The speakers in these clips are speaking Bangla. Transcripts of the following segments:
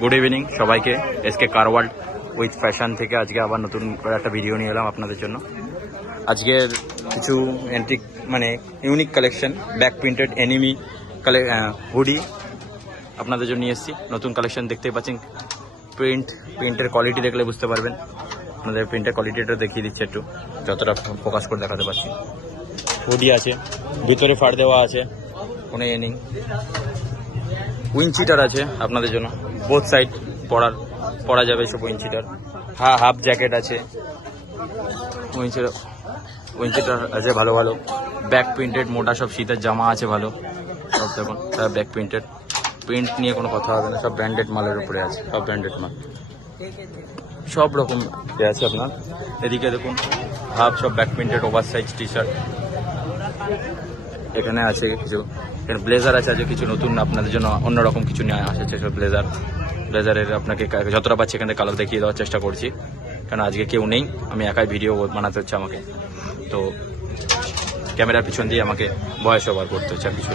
গুড ইভিনিং সবাইকে। SK car world with fashion থেকে আজকে আবার নতুন করে একটা ভিডিও নিয়ে এলাম আপনাদের জন্য। আজকের কিছু অ্যান্টিক মানে unique collection back printed anime hoodie আপনাদের জন্য নিয়ে এসেছি। নতুন কালেকশন দেখতেই পাচ্ছেন। প্রিন্টের কোয়ালিটি দেখলে বুঝতে পারবেন। আপনাদের প্রিন্টের কোয়ালিটিটা দেখিয়ে দিচ্ছি একটু, যতটা ফোকাস করে দেখাতে পারছি। হুডি আছে, ভিতরে ফাড় দেওয়া আছে, কোনো নেই। উইনচিটার আছে আপনাদের জন্য, বোথ সাইড পরা যাবে সব উইনচিটার। হাফ জ্যাকেট আছে, উইনচিটার আছে ভালো ভালো। ব্যাক প্রিন্টেড মোটা সব শীতের জামা আছে ভালো সব। দেখুন ব্যাক প্রিন্টেড, প্রিন্ট নিয়ে কোনো কথা হবে না, সব ব্র্যান্ডেড মালের উপরে আছে, সব ব্র্যান্ডেড মাল সব রকম আছে আপনার। এদিকে দেখুন হাফ সব back printed over size T shirt. এখানে আছে কিছু, এখানে ব্লেজার আছে কিছু নতুন আপনাদের জন্য, অন্যরকম কিছু নিয়ে আসছে সব ব্লেজারের। আপনাকে যতটা পাচ্ছি এখানে কালার দেখিয়ে দেওয়ার চেষ্টা করছি, কারণ আজকে কেউ নেই, আমি একাই ভিডিও বানাতে হচ্ছে আমাকে। তো ক্যামেরার পিছন দিয়ে আমাকে ভয়েস ওভার করতে হচ্ছে, আর কিছু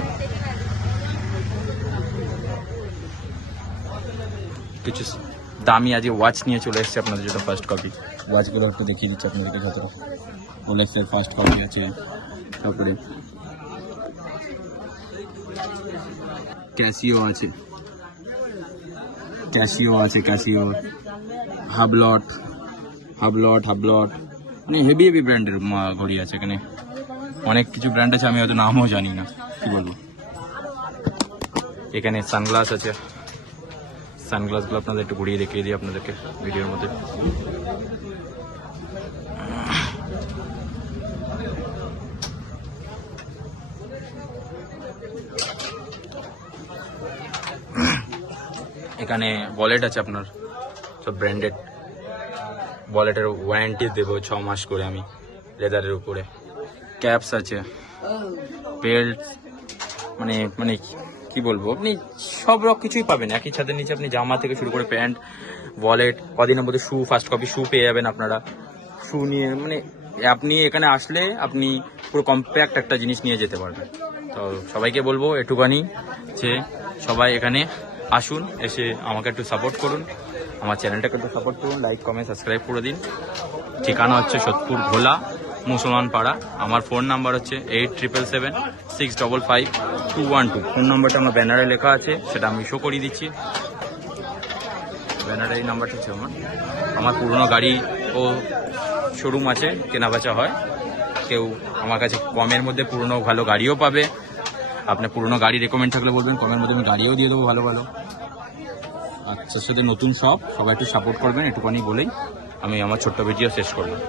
কিছু দামি আজকে ওয়াচ নিয়ে চলে এসেছে আপনাদের জন্য। ফার্স্ট কপি ওয়াচগুলো একটু দেখিয়ে দিচ্ছি আপনাদেরকে। যতটা রোলেক্সের ফার্স্ট কপি আছে, তারপরে ক্যাসিও আছে, ক্যাসিও হাবলট মানে হেভি ব্র্যান্ডের ঘড়ি আছে এখানে। অনেক কিছু ব্র্যান্ড আছে, আমি হয়তো নামও জানি না, কি বলবো। এখানে সানগ্লাস আছে, সানগ্লাসগুলো আপনাদের একটু ঘুরিয়ে দেখিয়ে দিই আপনাদেরকে ভিডিওর মধ্যে। এখানে ওয়ালেট আছে আপনার, সব ব্র্যান্ডেড। ওয়ালেটের ওয়ারেন্টি দেবো 6 মাস করে আমি, লেদারের উপরে। ক্যাপস আছে, বেল্ট, মানে কি বলবো, আপনি সব কিছুই পাবেন একই ছাদের নিচে। আপনি জামা থেকে শুরু করে প্যান্ট, ওয়ালেট, কদিনের মধ্যে শু, ফার্স্ট কপি শু পেয়ে যাবেন আপনারা। শু নিয়ে মানে আপনি এখানে আসলে আপনি পুরো কম্প্যাক্ট একটা জিনিস নিয়ে যেতে পারবেন। তো সবাইকে বলবো একটুখানি যে সবাই এখানে আসুন, এসে আমাকে একটু সাপোর্ট করুন, আমার চ্যানেলটাকে একটু সাপোর্ট করুন, লাইক কমেন্ট সাবস্ক্রাইব করে দিন। ঠিকানা হচ্ছে সোদপুর ঘোলা মুসলমান পাড়া। আমার ফোন নাম্বার হচ্ছে 8777655212। ফোন নাম্বারটা আমার ব্যানারে লেখা আছে, সেটা আমি শো করিয়ে দিচ্ছি। ব্যানারে এই নাম্বারটা হচ্ছে আমার পুরনো গাড়ি ও শোরুম আছে, কেনাবেচা হয়। কেউ আমার কাছে কমের মধ্যে পুরনো ভালো গাড়িও পাবে। আপনার পুরনো গাড়ি রেকমেন্ড থাকলে বলবেন, কমের মধ্যে আমি গাড়িও দিয়ে দেবো ভালো ভালো। আচ্ছা, সাথে নতুন সবাই একটু সাপোর্ট করবেন, একটুখানি বলেই আমি আমার ছোট্ট ভিডিও শেষ করলাম।